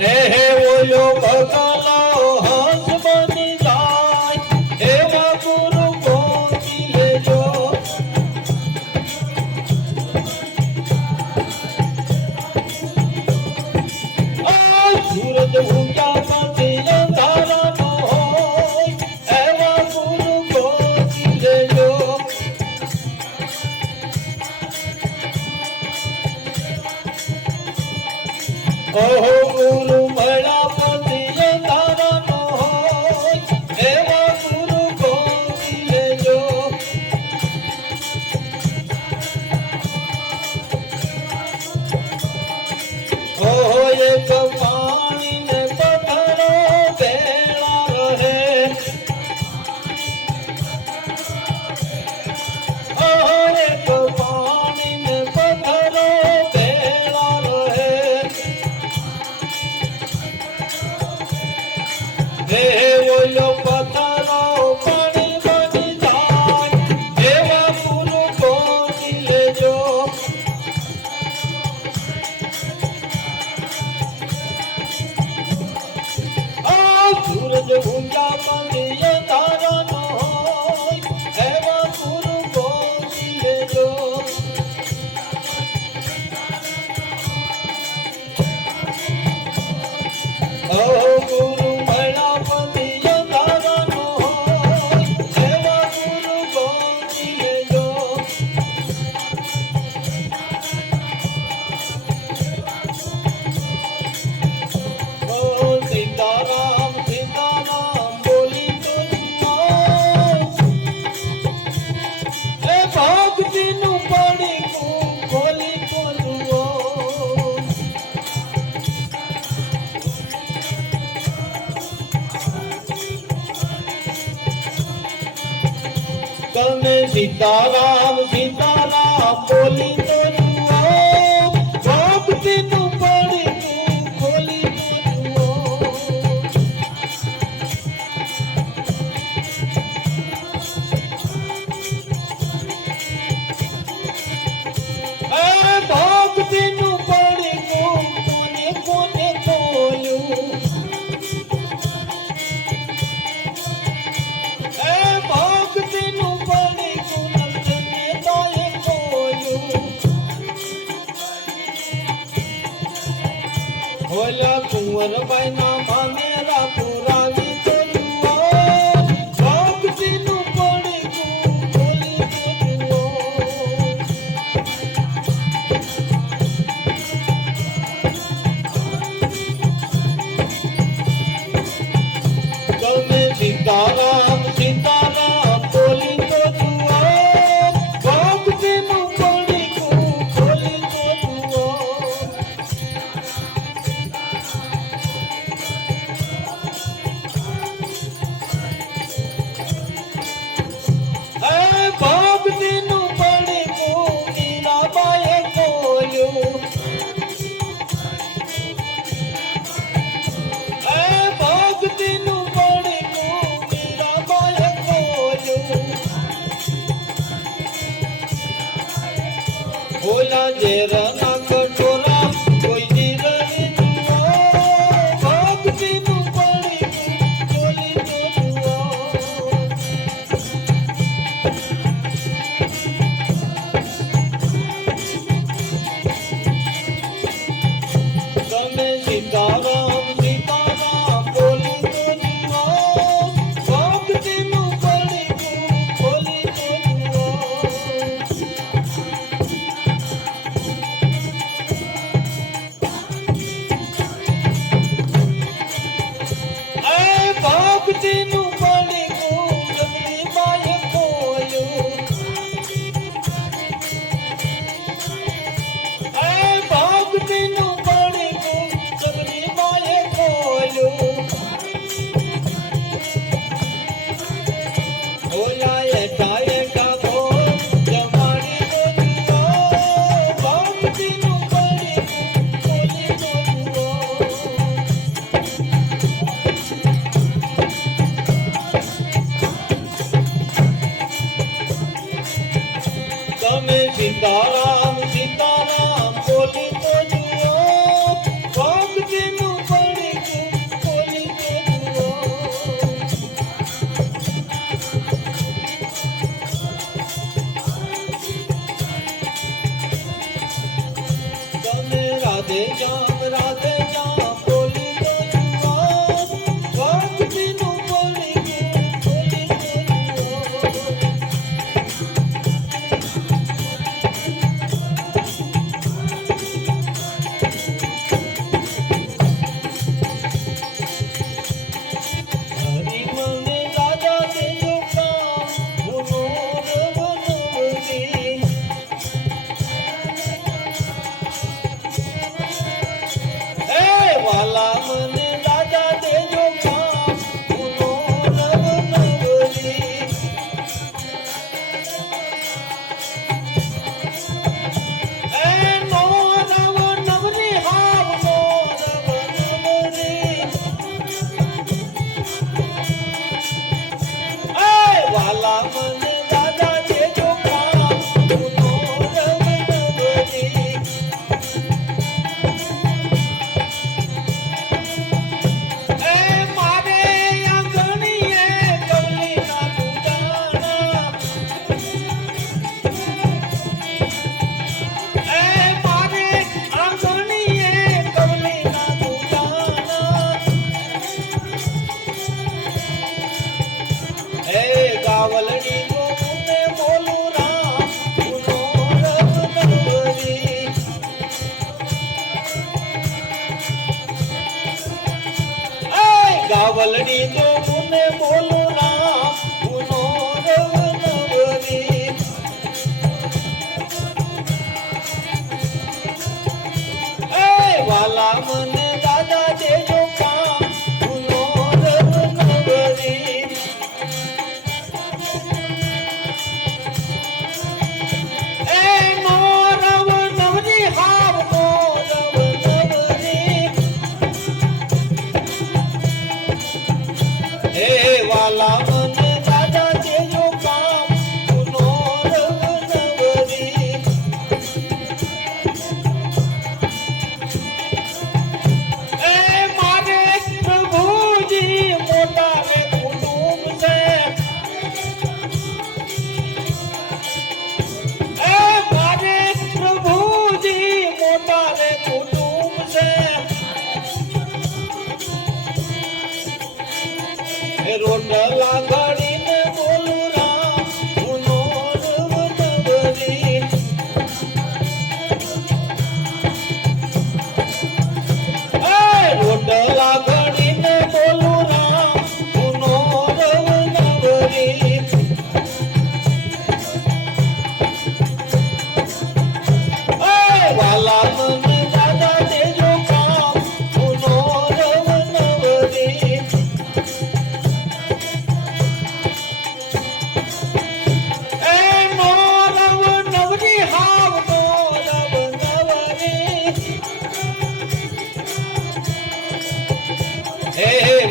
હે ઓલો બગલો હંસ બની જાય એવા ગુરુ ગોતી લેજો. સૂરજ ઉગ્યા પછી અંધારાનો હોય એવા ગુરુ ગોતી લેજો. ઓહો ગુરુ મળ્યા પછી અંધારાનો હોય એવા ગુરુ ગોતી લેજો. ઓહો એક પાણી ને પથ્થરો ભેળા રહે. ઓહો એક પાણી ને પથ્થરો ભેળા રહે. હે ઓલો પથ્થરો પાણી બની જાય એવા ગુરુ ગોતી લેજો. સૂરજ ઊંચા પછી અંધારાનો હોય એવા ગુરુ ગોતી લેજો. ગુરુ મળ્યા પછી અંધારાનો હોય એવા ગુરુ ગોતી લેજો. સીતારામ સીતારામ બોલી એ ભક્તિનું પડીકું ખોલી ખોલવો. તમે સીતારામ સીતારામ બોલી ભક્તિનું પડીકું ખોલી ખોલવો. ભક્તિનું પડીકું કોને કોને ખોલ્યું. ભક્તિનું પડીકું નંદને તોય ખોલ્યું. ઓલા કુંવરબાઈના મામેરા પુરાવી તોલું. ભક્તિનું પડીકું ખોલી તોલું. તમે સીતારામ સીતારામ બોલી તો જુઓ. ભક્તિનું પડીકું ખોલી તો જુઓ. ભક્તિનું પડીકું મીરાબાઈએ ખોલ્યું. ભક્તિનું પડીકું મીરાબાઈએ ખોલ્યું. ઓલા ઝેરના કટોરા કોઈ જીરવી જુઓ. ભક્તિનું પડીકું ખોલી તો જુઓ. તમે સીતારામ સીતારામ બોલી તો જુઓ. ભક્તિનું પડીકું ખોલી તો જુઓ. રાધે શ્યામ બોલી તો જુઓ ભક્તિનું પડી ગયું વાલા મને દાદા દેજો કામ ગુનો નવ નવરી એ નો નવ નવરી હાવ નો નવ નવરી એ વાલા મને દાદા દેજો કામ ગુનો નવ નવરી ગાવલડી નો મુને બોલું રામ ગુનો રવ નવરી ગાવલડી નો મુને બોલું રામ ગુનો રવ નવરી વાલા મને દાદા દેજો કામ ગુનો રવ નવરી વાલા મને દાદા દેજો કામ ગુનો રવ નવરી એ મારે પ્રભુજી મોટા રે કુટુંબ છે એ મારે પ્રભુજી મોટા રે કુટુંબ છે રોટલા ઘડીને બોલું રામ ગુનો રવ નવરી રોટલા ઘડીને બોલું રામ ગુનો રવ નવરી વાલા મને દાદા દેજો કામ ગુનો રવ નવરી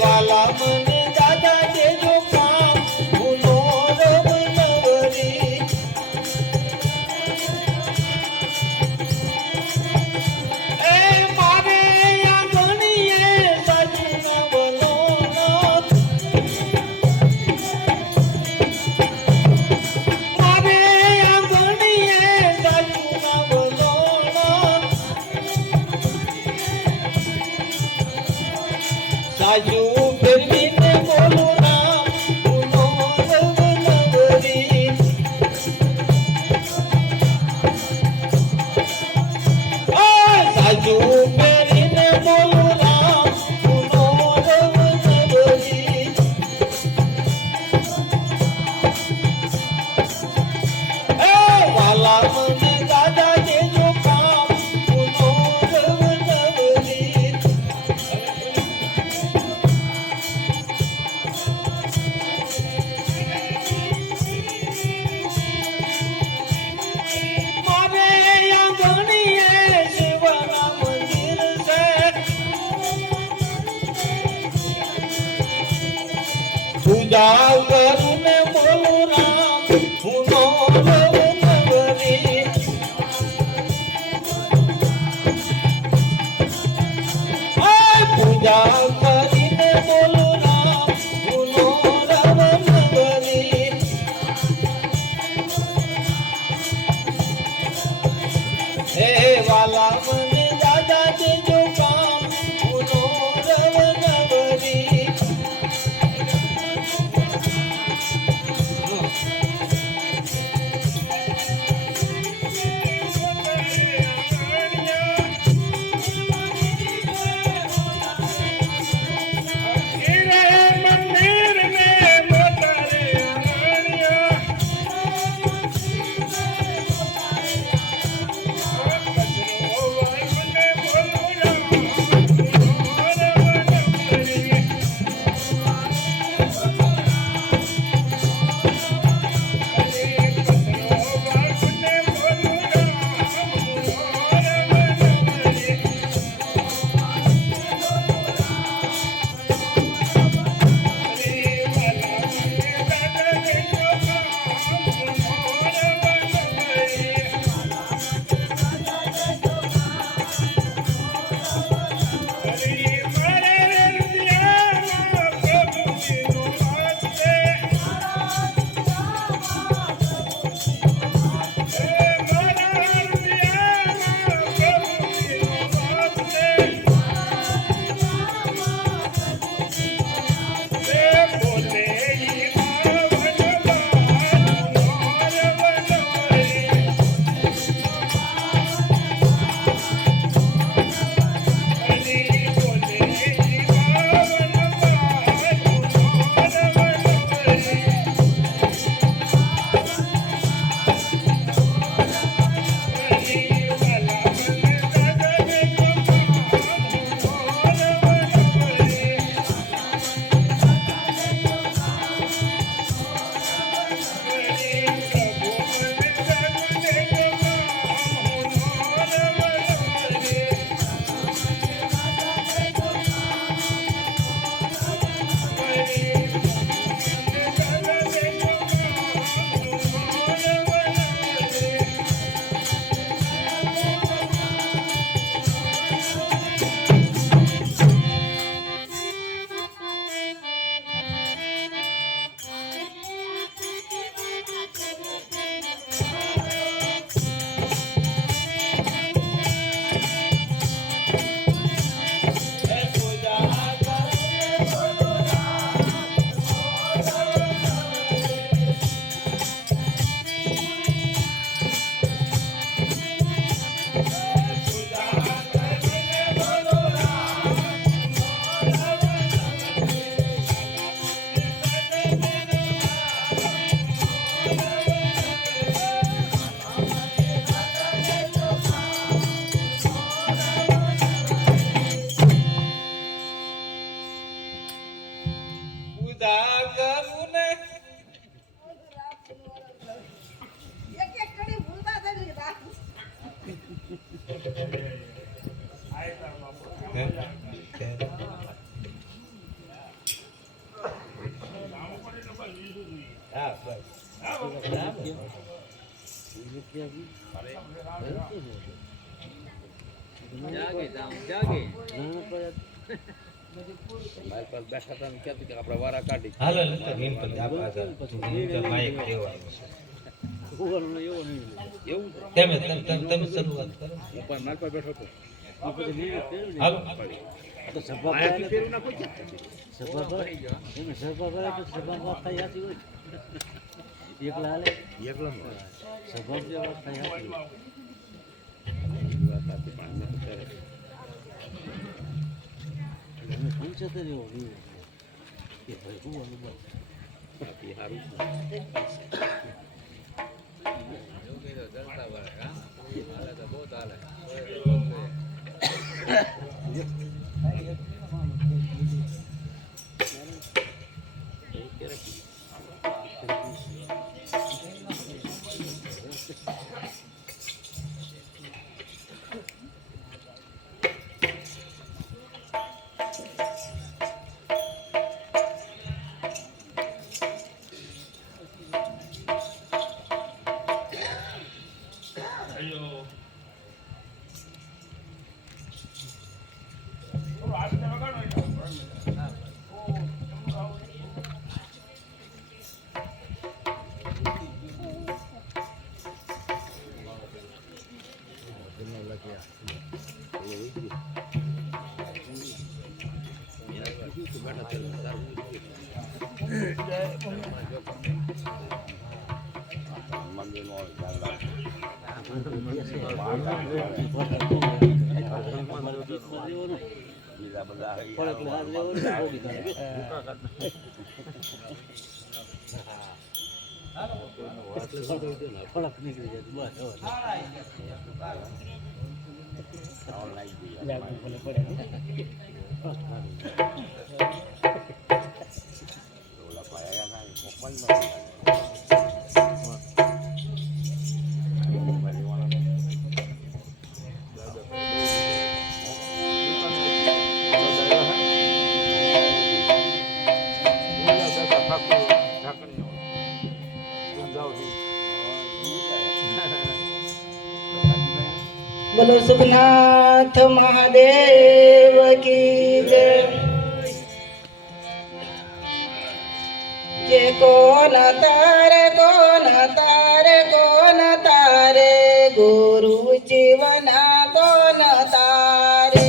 વાલા મને દાદા દેજો કામ ગુનો રવ નવરી એ મારે આંગણીએ સાચું ન બોલો મારે આંગણીએ સાચું ન બોલો સાજુ ફેરવીને બોલું રામ ગુનો રવ નવરી સાજુ ફેરીને બોલું રામ ગુનો રવ નવરી વાલા મને દાદા દેજો કામ ગુનો રવ નવરી પૂજા કરીને બોલું રામ ગુનો રવ નવરી પૂજા કરીને બોલું રામ ગુનો રવ નવરી હે વાલા મને દાદા હા બસ મારી પાસે બેઠા હતા ને કહેતી કે આપણે વારા કાઢી હાલો માઇક દેવાનું એવું તમે શરૂઆત કરો હું પણ મારી પાસે બેઠો હતો હાલો આયાથી ફેરવું ના કોઈ ક્યાં એકલા ફળક નીકળી જાય बोलो सुखनाथ महादेव की जय। के कौन तारे गुरु जीवना कौन तारे।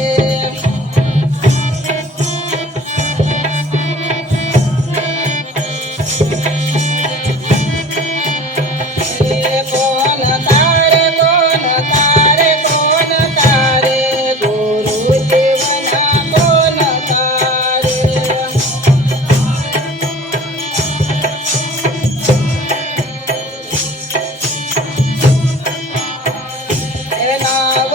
नाव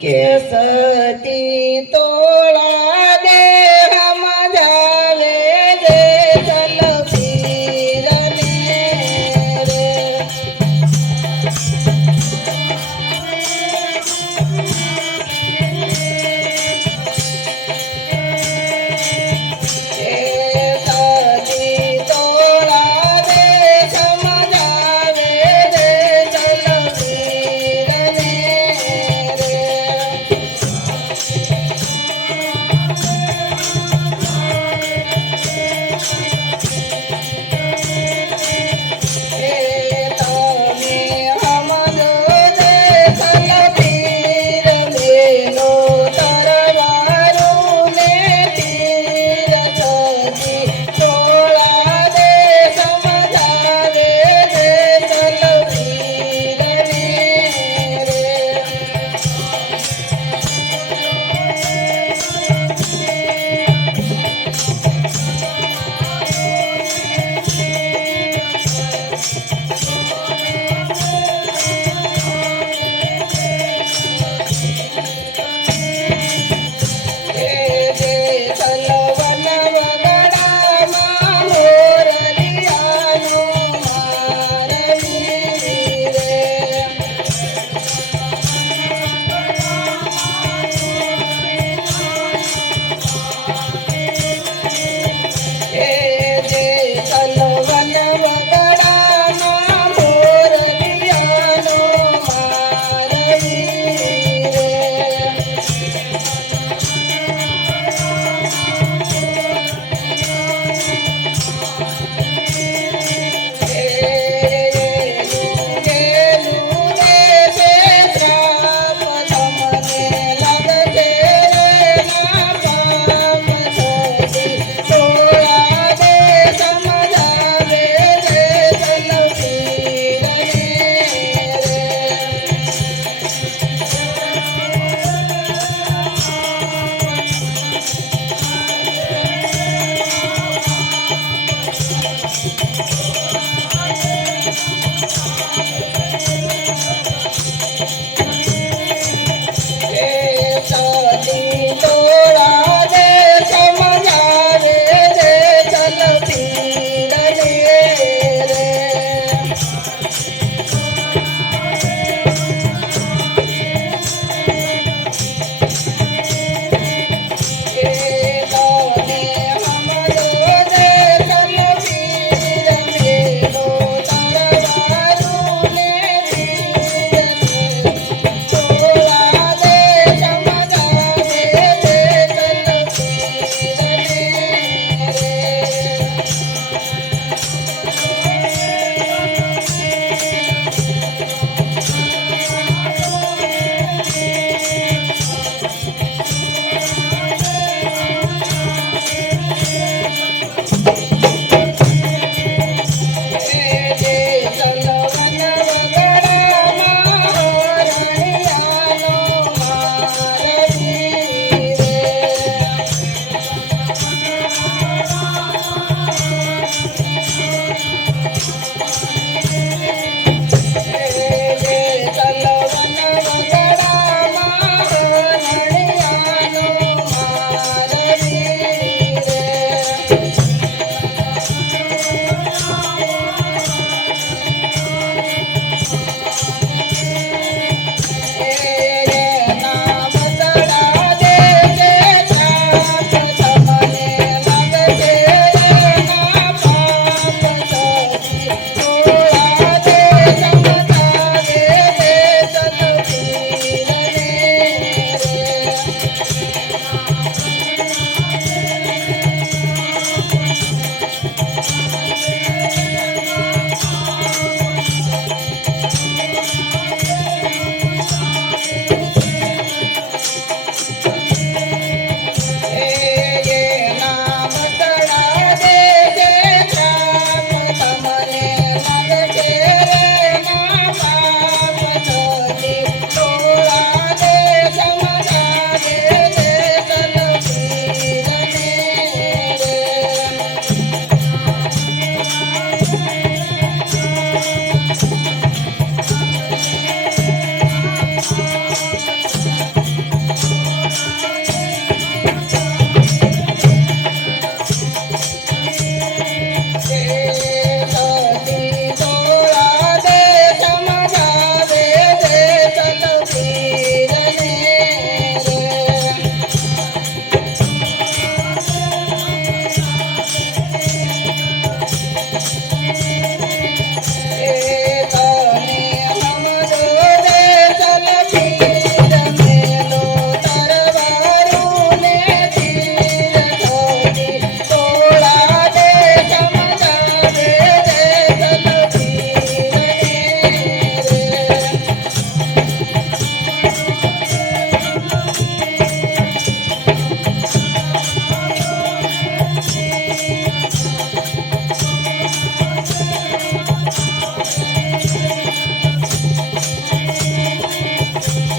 કે સતી તોળા દે સમજાવે જે જલબીરને રે સતી તોળા દે સમજાવે જે જલબીરને રે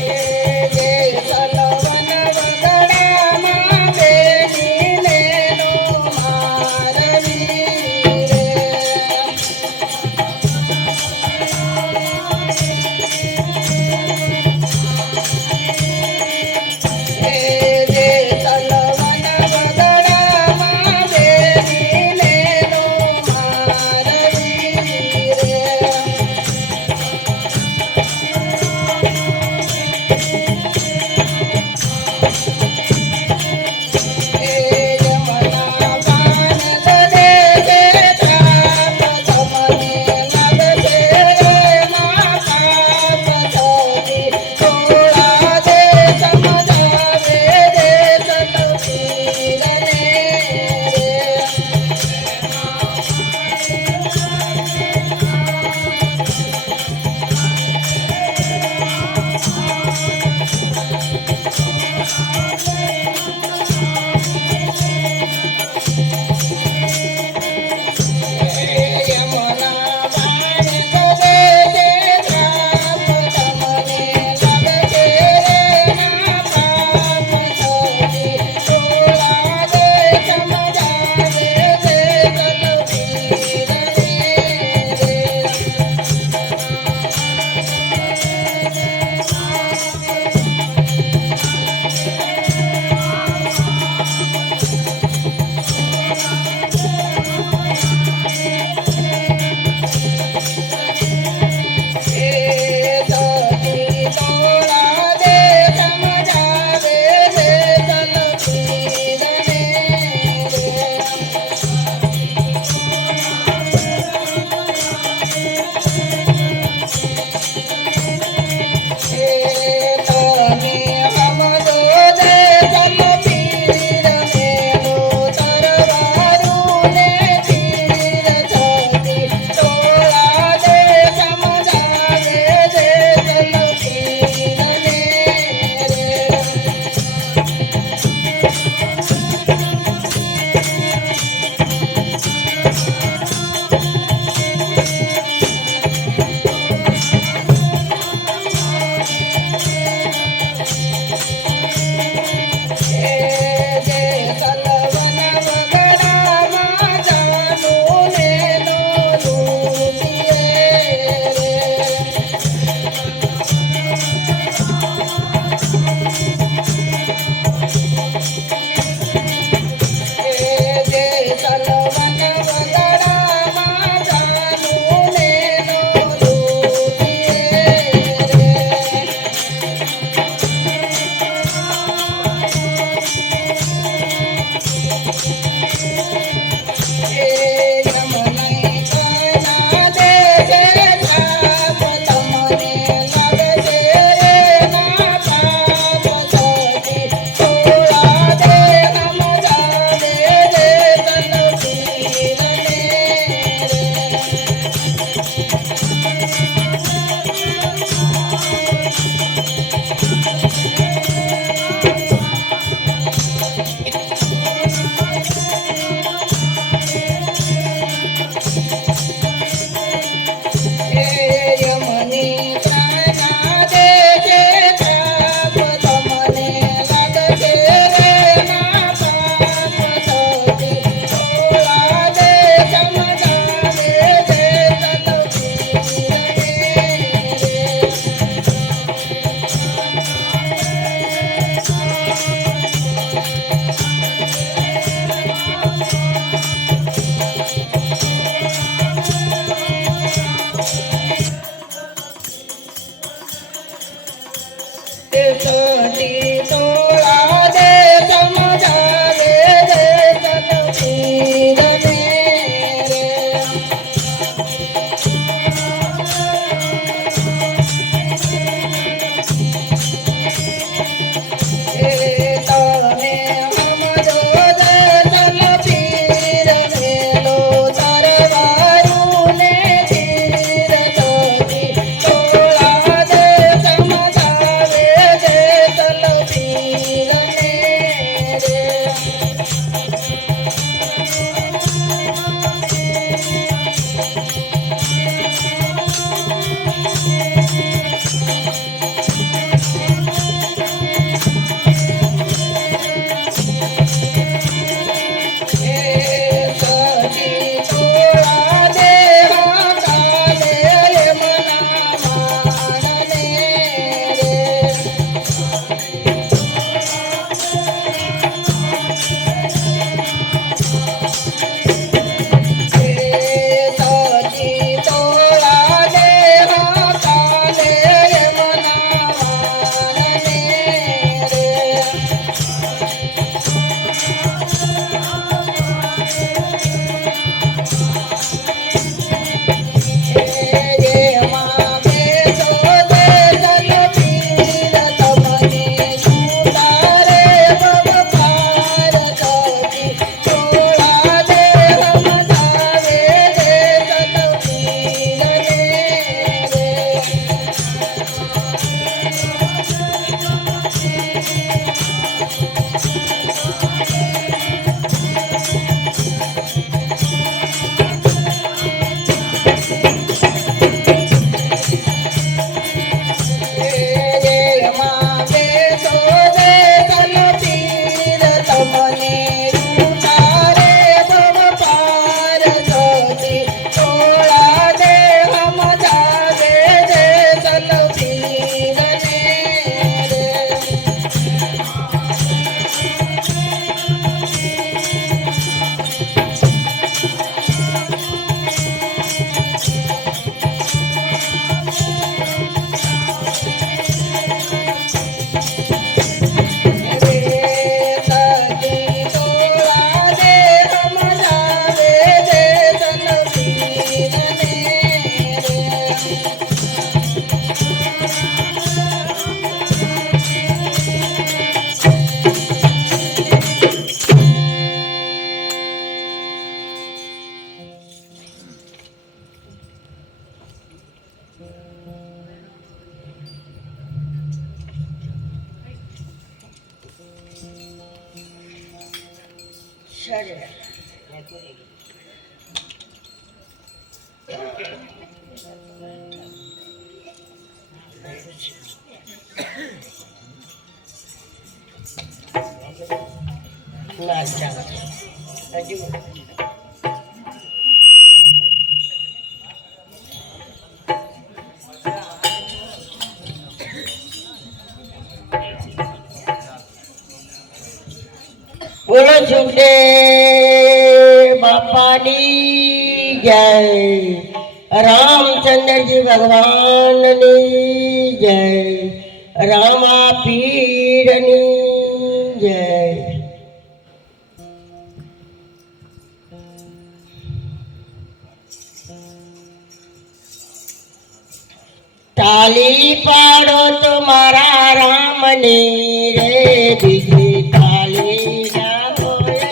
જે સલવન વગડામાં બેસીને નો મારવી રે જે સલવન વગડામાં બેસીને નો મારવી રે યમના પાન દે દે ત્રાપ તમને લાગશે રે મા પાપ થોડી થોડા દે સમજાવે દે સતપીર ને યમના પાન દે દે ત્રાપ તમને લાગશે રે મા પાપ થોડી થોડા દે સમજાવે દે સતપીર ને સતી તોડા દે સમજાવે દે સલપીર ને તમે હમદો દે સલપીર મેલો તરવારું ને તીર સતી તોડા દે સમજાવે દે સલપીર ને જે સલવન વગડામાં જાનું ને નો લૂટીએ રે જે સલવન વગડામાં જાનું ને નો લૂટીએ રે યમનઈ કાના દે છે ત્રાપ તમને લાગશે રે મા પાપ થોડી થોડા દે સમજાવે દે સલપીર ને યમની કાના દે છે ત્રાપ તમને લાગશે રે મા પાપ થોડી થોડા દે સમજાવે દે સલપીર ને સતી તોડા દે સમજાવે દે સલપીર ને તમે હમદો દે સલપીર મેલો તરવારું ને તીર સતી તોડા દે સમજાવે દે સલપીર ના ચાલો હજુ બોલો છૂટે બાપાની જય રામચંદ્રજી ભગવાનની જય રામા પીરની જય તાલી પાડો તો મારા રામની રે બીજી તાલી ના હોય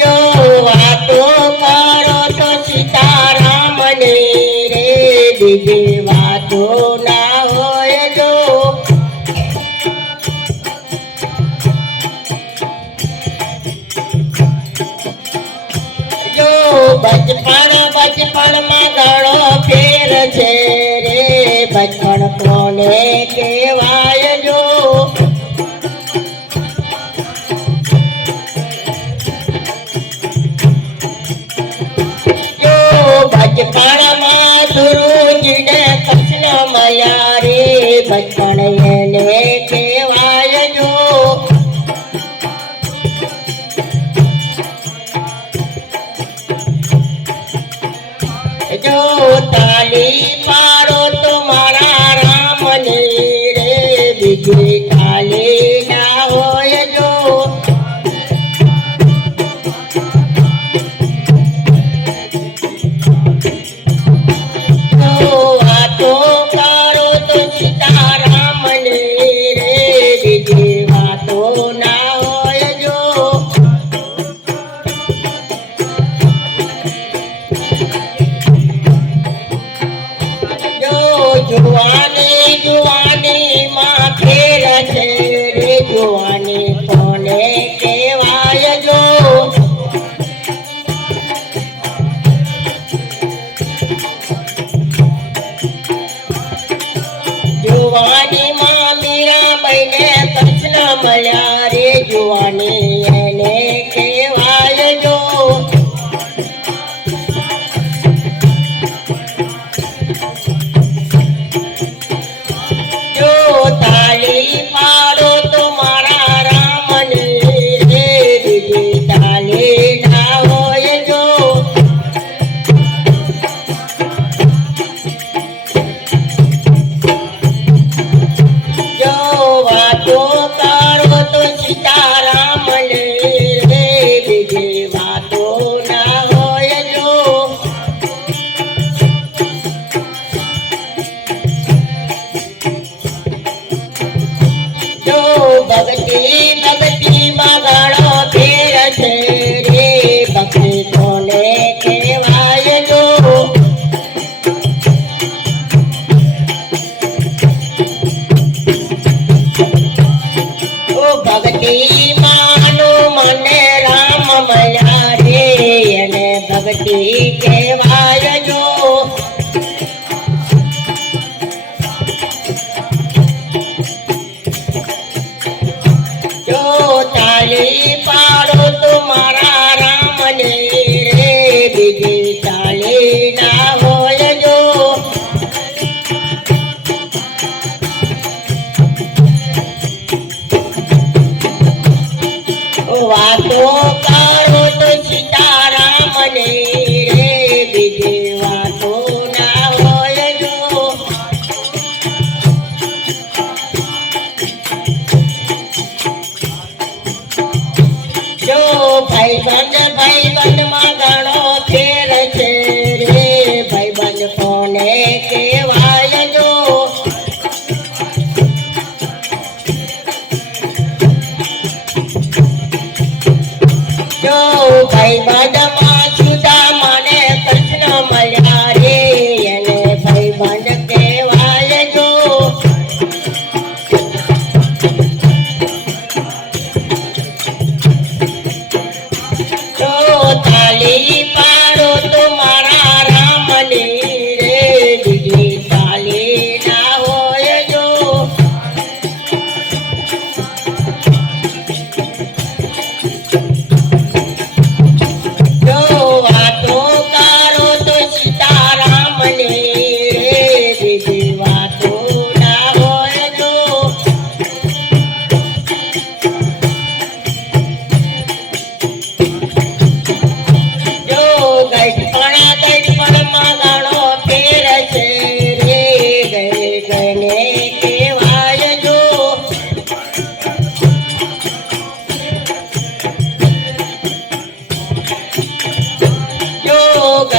જો વાતો કરો તો સીતારામની રે બીજી વાતો ના હોય જો બચપણમાં ઘણો ફેર છે રે બચપણ કોને કહેવાય જો બચપણમાં ગુરુજીને કૃષ્ણ મળ્યા રે બચપણ એને કહેવાય જો જો તાલી પાડો તો મારા રામની રે બીજી તાલી ના હોય જો વાતો કરો તો સીતારામની રે બીજી વાતો ના હોય જો જુવાની માં ફેર છે રે જુવાની કોને કહેવાય જો જુવાની માં મીરાબાઈને કૃષ્ણ મળ્યા રે જુવાની એને કહેવાય જો તાલી પાડો તો મારા રામની રે બીજી તાલી ના હોય જો વાતો કરો તો સીતારામની રે બીજી વાતો ના હોય જો ભક્તિ માં ઘણો ફેર છે રે ભક્તિ કોને કહેવાય જો ભક્તિ માનો મને રામ મળ્યા રે એને ભક્તિ કહેવાય જો તાલી પાડો તો મારા રામની રે બીજી તાલી ના હોય જો વાતો કરો તો સીતારામની રે બીજી વાતો ના હોય જો ભાઈબંધ માં ઘણો ફેર છે રે ભાઈ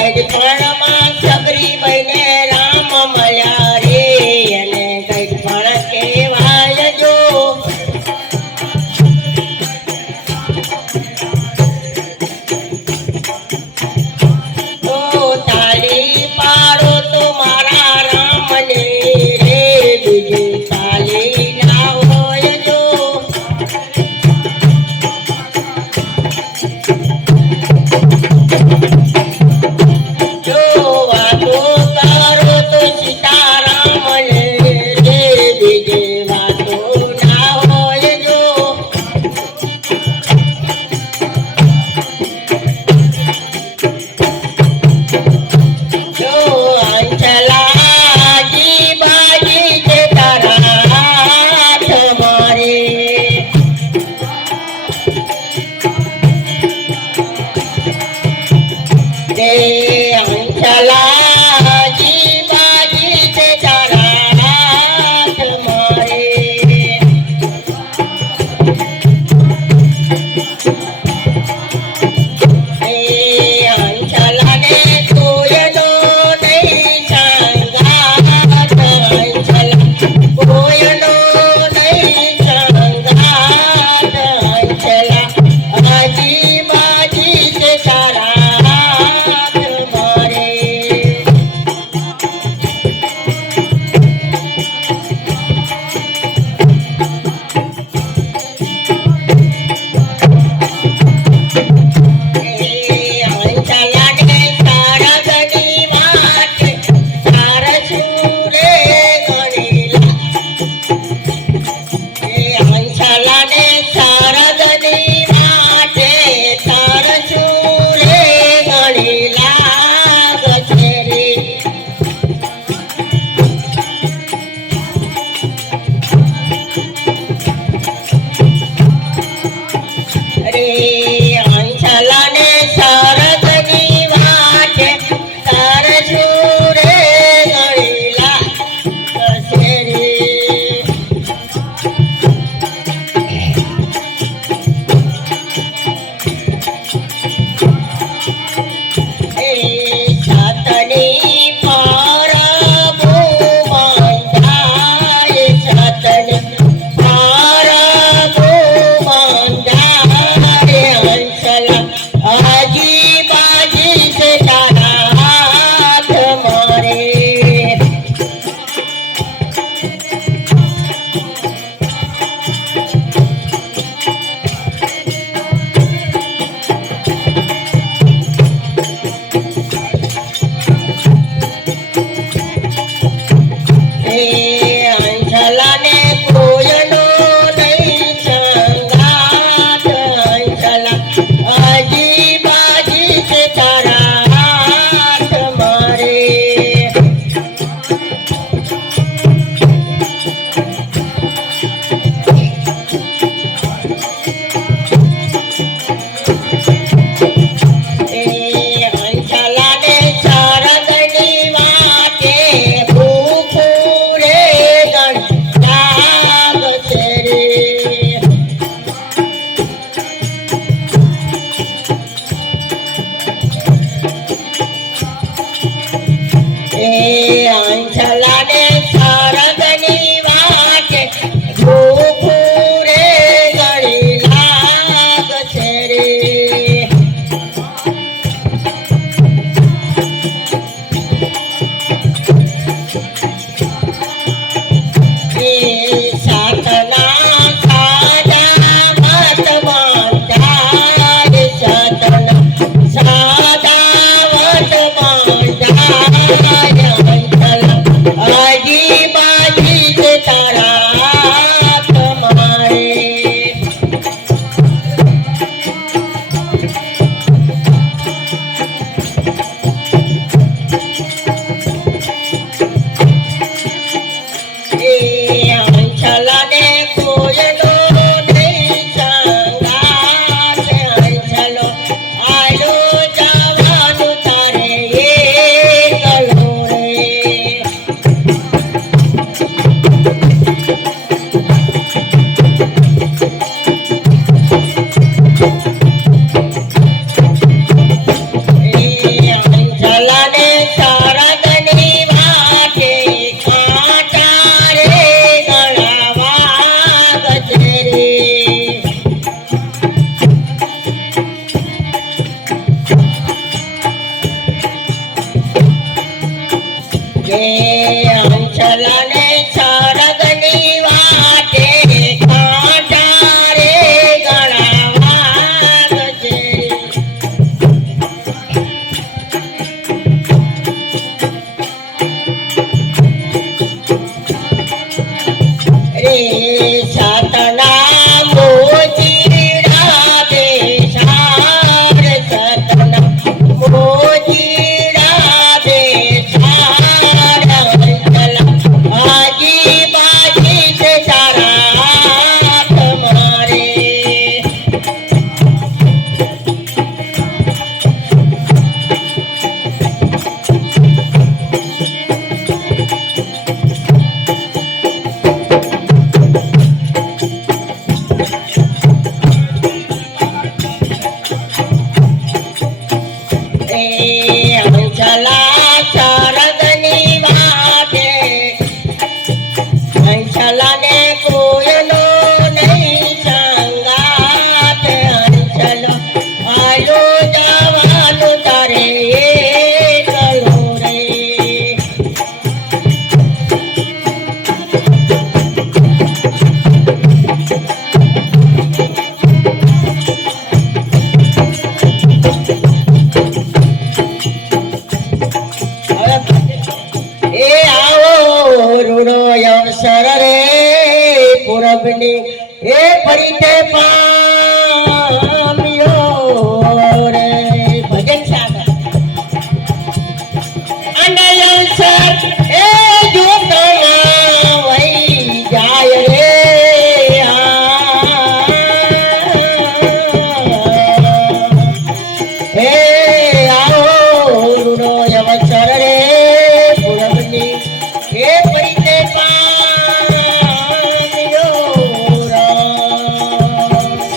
ગઢપણમાં સબરીબાઈને રામ મળ્યા રે અને ગઢપણ કહેવાય જો તો તાળી પાડો તો મારા રામને રે બીજી તાળી ના હોય જો જો વાતો કરો તો સીતારામને રે બીજી વાતો ના હોય જો જો અંચલાજી બાજી છે તારા હાથ મારે રે અંચલાજી બાજી છે તારા હાથ મારે અંચલાને કોયનો નહીં સંગાત અંચલા કોયનો નહીં સંગાત અંચલા આજી બાજી છે તારા હાથ મારે અંચલાને તારા ગની માટે તારા સુરે ગણીલા અંચલાને તારા ગની માટે તારા સુરે ગણીલા ગછેરી રે અંચલાને સરગની વાટે તાર સુરે ગણીલા કસેરી સતની પરબો બંધાય સતની પરબો બંધાય અંચલા આજી બાજી છે તારા હાથ મારે અંચલાને કોયનો નહીં સંગાત અંચલા આજી બાજી છે તારા હાથ મારે અંચલાને સરગની વાટે ભૂખુરે ગણતા ગછેરી અંચલાને સરગની વાટે ભૂખુરે ગણીલા ગછેરી સાતના સાદા મત બંધાય સતના સાદા મત બંધાય અંચલા આજી બાજી છે તારા હાથ મારે અંચલાને કોયનો નહીં સંગાત અંચલો આલો જવાનું તારે એકલો રે એ અંચલાને સરગની વાટે કાંટા રે ઘણા વાગજે. રે સતના મોજીડા બેસાર, સતના મોજીડા બેસાર, અંચલા આજી બાજી છે તારા તમારે. અંચલા સરગની વાટે, અંચલાને કોઈનો નહીં સંગાત. અંચલો આલો જવાનું તારે એકલું રે. એ આવો રૂડો અવસર રે પૂરબની એ ફરીતે પામ્યો રે. ભજન સાગર અને અવસર એ જૂથમાં વહી જાય રે. હે આવો રૂડો અવસર રે પૂરબની એ ફરીતે પામ્યો રામ.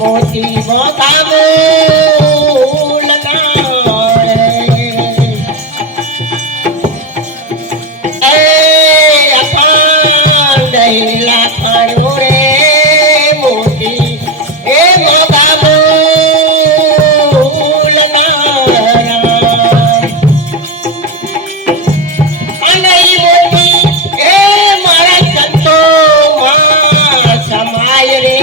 મોતી મોકા મૂલ નાળે એ અખંડ હીલા ખાણ્યો રે મોતી એ મોકા મૂલ નાળા અને ઈ મોતી એ મારા સંતોમાં સમાય રે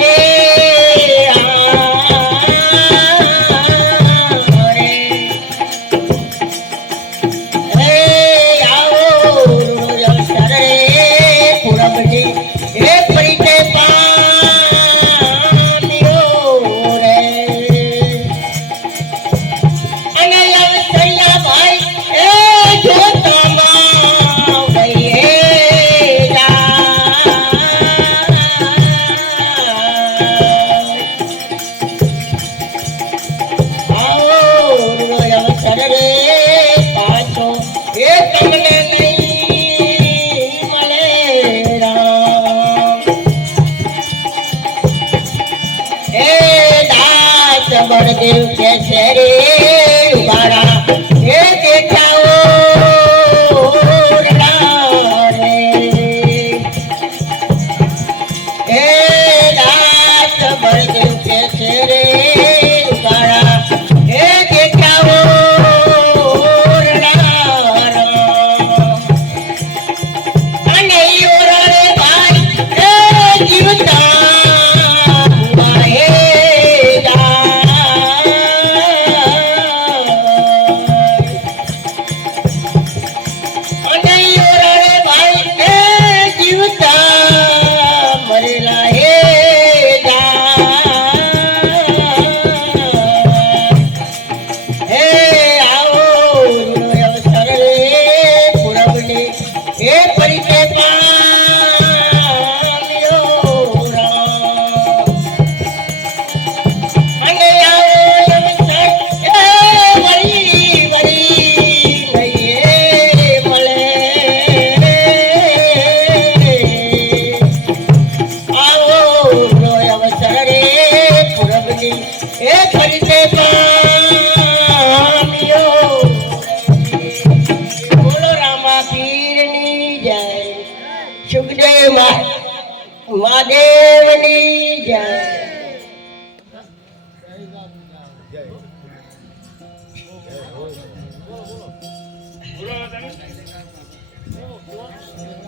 બળદેવ કે છે રે ઉબાડા એ દેખાઓ રે એ દાસ બળદેવ કે છે રે ઉબાડા એ દેખાઓ અને ઓરે ભાઈ એ જીવતા મહાદેવની જય.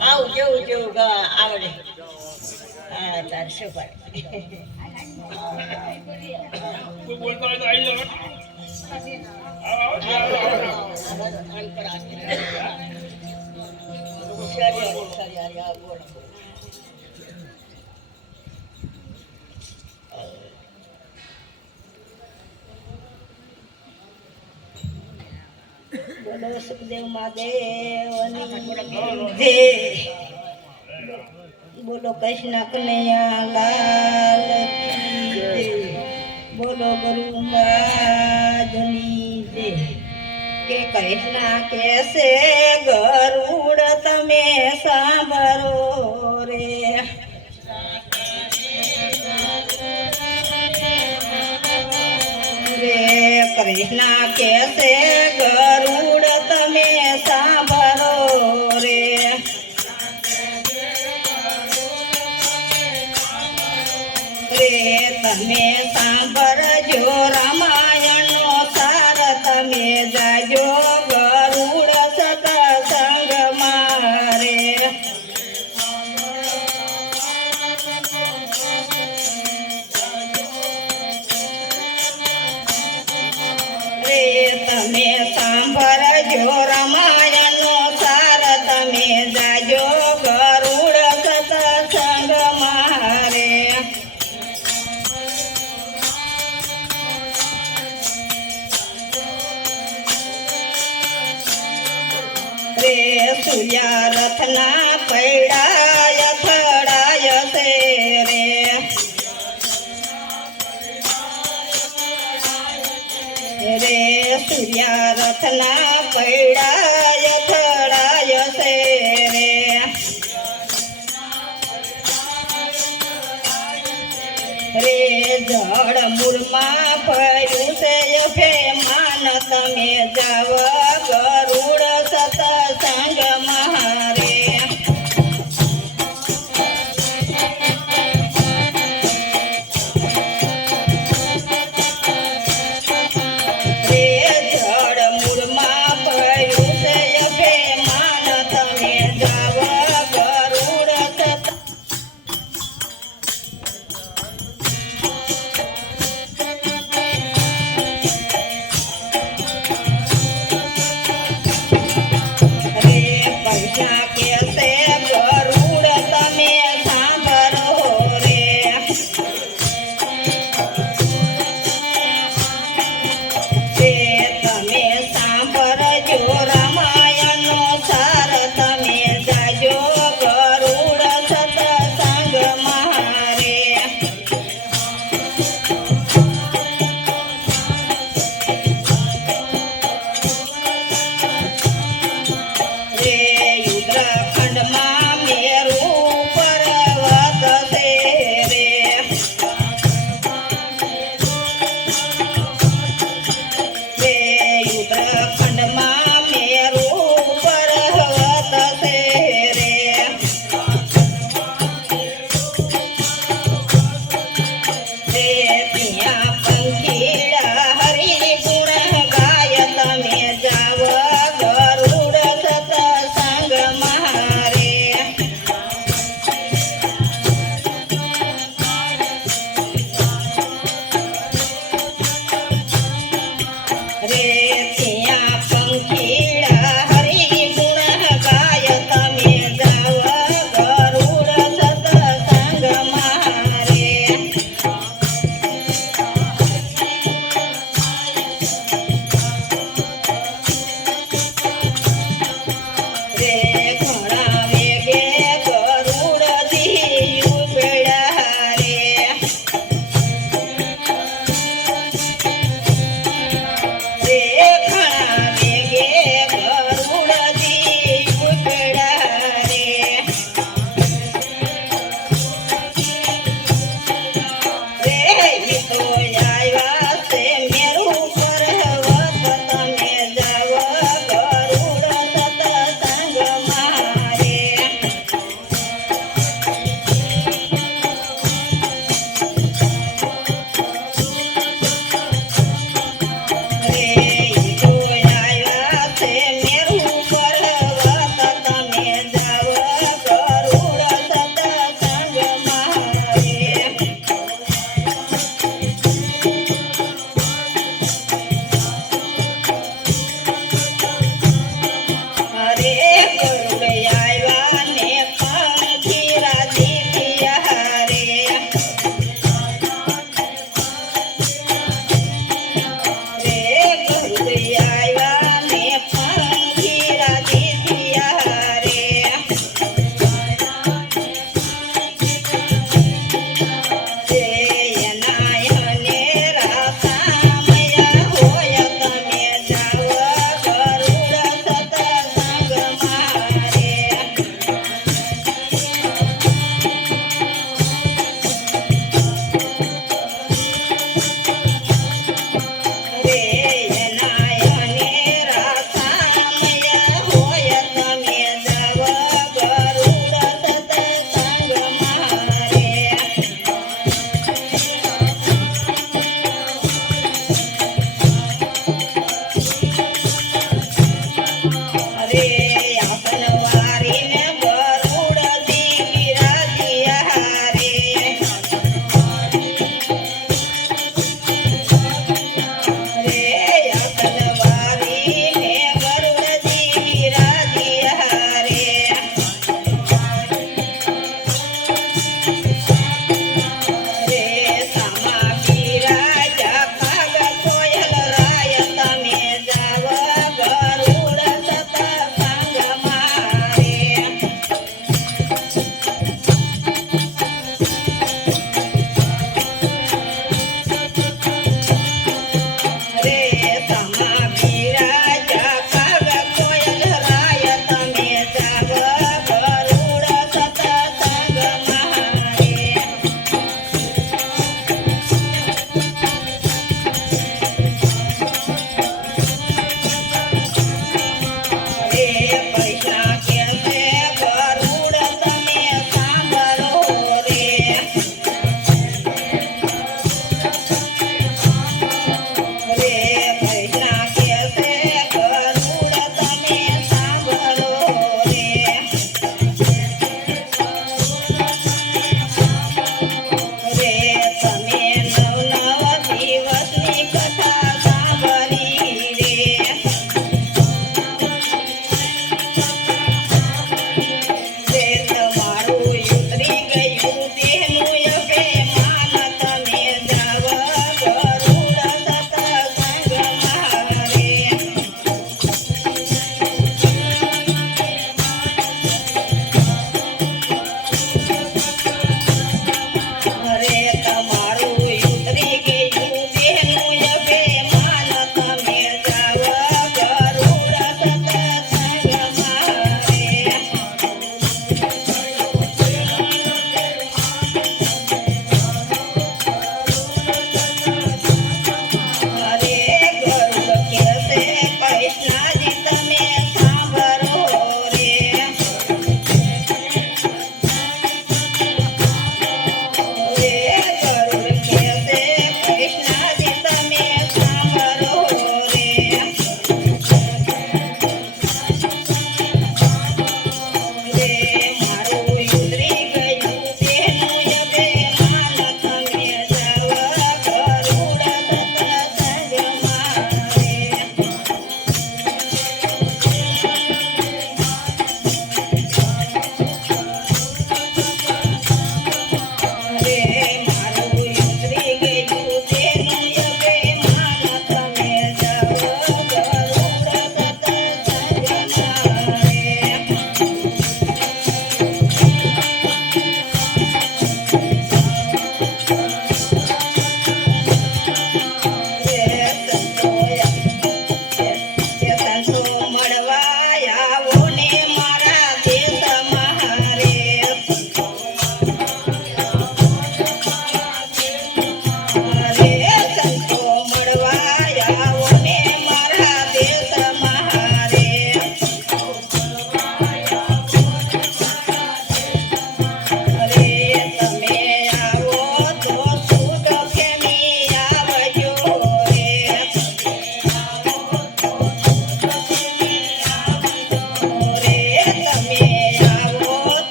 આવું જેવું જેવું ગવા આવડે. હા તાર શું પડે બોલો સુખદેવ મહાદેવની જય. બોલો કૃષ્ણ કનૈયા લાલ કી જય. બોલો ગુરુ મહારાજની જય. કે કૃષ્ણ કેસે ગરુડ તમે સાંભળો રે. કૃષ્ણ કેસે ગરુડ તમે સાંભળો રે. તમે સાંભળજો રામાયણનો સાર તમે જાજો ગરુડ સત્સંગ મારે. તમે સાંભળજો રામાયણનો સાર તમે જાજો ગરુડ સત્સંગ મારે. સૂર્યા રથના પૈડાય થડાય છે રે. રે સૂર્યા રથના પૈડાય થડાય છે રે. રે જળ મૂળમાં પડ્યું છે અભિમાન તમે જાવ ગરુડ સતસંગ મહારે રે જળ મૂળમાં પડ્યું છે અભિમાન તમે જાવ ગરુડ સત રે પૈસા કેસે ગરુડ તમે સાંભળો રે તે તમે સાંભળજો રામાયણનો સાર તમે જાજો ગરુડ સતસંગ મહારે રે ઉત્તરાખંડમાં મેરુ પર્વત છે રે રે ઉત્તરાખંડમાં મેરુ પર્વત છે રે રે ત્યાં પંખીડા હરિ ગુણ ગાય તમે જાવ ગરુડ સતસંગ મહારે રે ત્યાં પંખીડા હરિ ગુણ ગાય તમે જાવ ગરુડ સતસંગ મહારે રે ઘણા વેગે ગરુડજી ઉપડ્યા રે રે ઘણા વેગે ગરુડજી ઉપડ્યા રે રે ઈ તો આવ્યા છે મેરુ પર્વત તમે જાવ ગરુડ સતસંગ મહારે રે ઈ તો આવ્યા છે મેરુ પર્વત તમે જાવ ગરુડ સતસંગ મહારે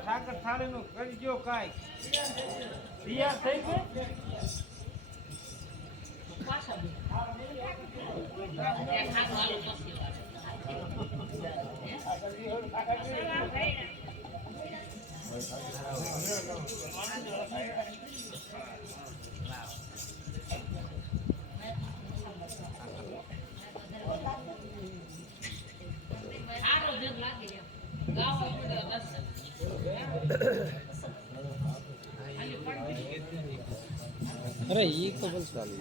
ઠાકર થાળીનું કરજો કાંઈ તૈયાર થઈ ગયું અરે ઈ તો બસ ચાલુ